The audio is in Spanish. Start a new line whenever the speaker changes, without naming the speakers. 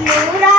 Lura.